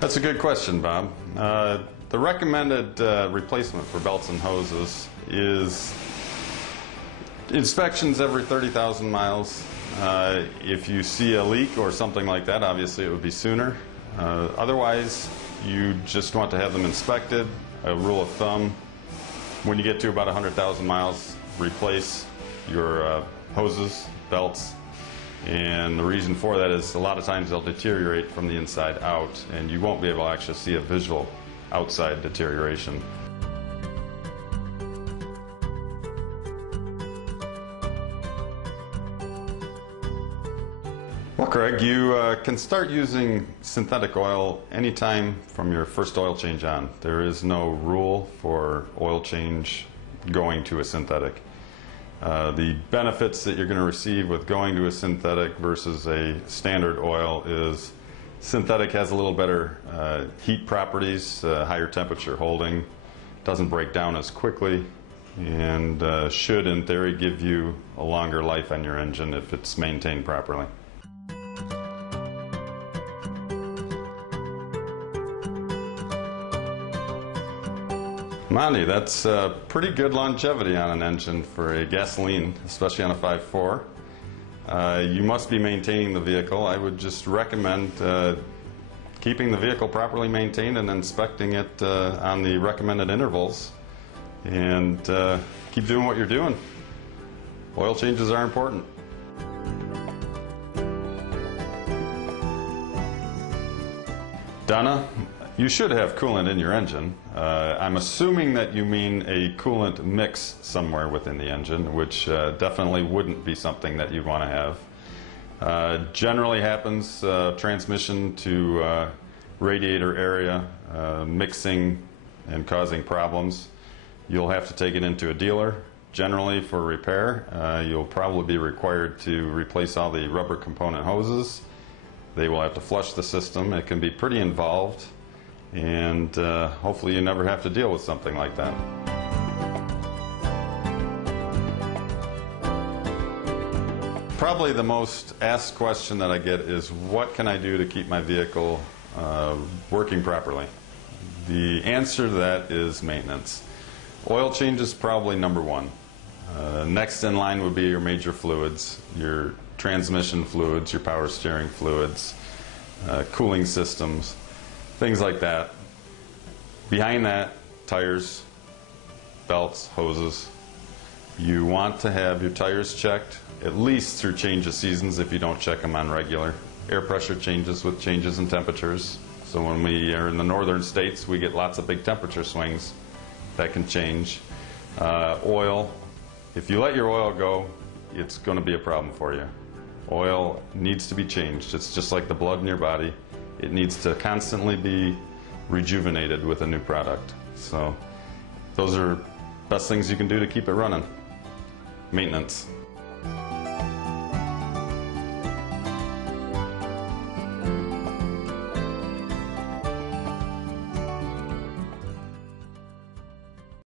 That's a good question, Bob. The recommended replacement for belts and hoses is inspections every 30,000 miles. If you see a leak or something like that, obviously it would be sooner. Otherwise, you just want to have them inspected. A rule of thumb, when you get to about 100,000 miles, replace your hoses, belts. And the reason for that is a lot of times they'll deteriorate from the inside out, and you won't be able to actually see a visual outside deterioration. Well, Craig, you can start using synthetic oil anytime from your first oil change on. There is no rule for oil change going to a synthetic. The benefits that you're going to receive with going to a synthetic versus a standard oil is synthetic has a little better heat properties, higher temperature holding, doesn't break down as quickly, and should in theory give you a longer life on your engine if it's maintained properly. Monty, that's pretty good longevity on an engine for a gasoline, especially on a 5.4. You must be maintaining the vehicle. I would just recommend keeping the vehicle properly maintained and inspecting it on the recommended intervals, and keep doing what you're doing. Oil changes are important. Donna, you should have coolant in your engine. I'm assuming that you mean a coolant mix somewhere within the engine, which definitely wouldn't be something that you'd want to have. Generally happens transmission to radiator area mixing and causing problems. You'll have to take it into a dealer. Generally for repair, you'll probably be required to replace all the rubber component hoses. They will have to flush the system. It can be pretty involved, and hopefully you never have to deal with something like that. Probably the most asked question that I get is, what can I do to keep my vehicle working properly? The answer to that is maintenance. Oil change is probably number one. Next in line would be your major fluids, your transmission fluids, your power steering fluids, cooling systems, things like that. Behind that, tires, belts, hoses. You want to have your tires checked at least through change of seasons if you don't check them on regular. Air pressure changes with changes in temperatures. So when we are in the northern states, we get lots of big temperature swings that can change. Oil, if you let your oil go, it's going to be a problem for you. Oil needs to be changed. It's just like the blood in your body. It needs to constantly be rejuvenated with a new product. So those are best things you can do to keep it running. Maintenance.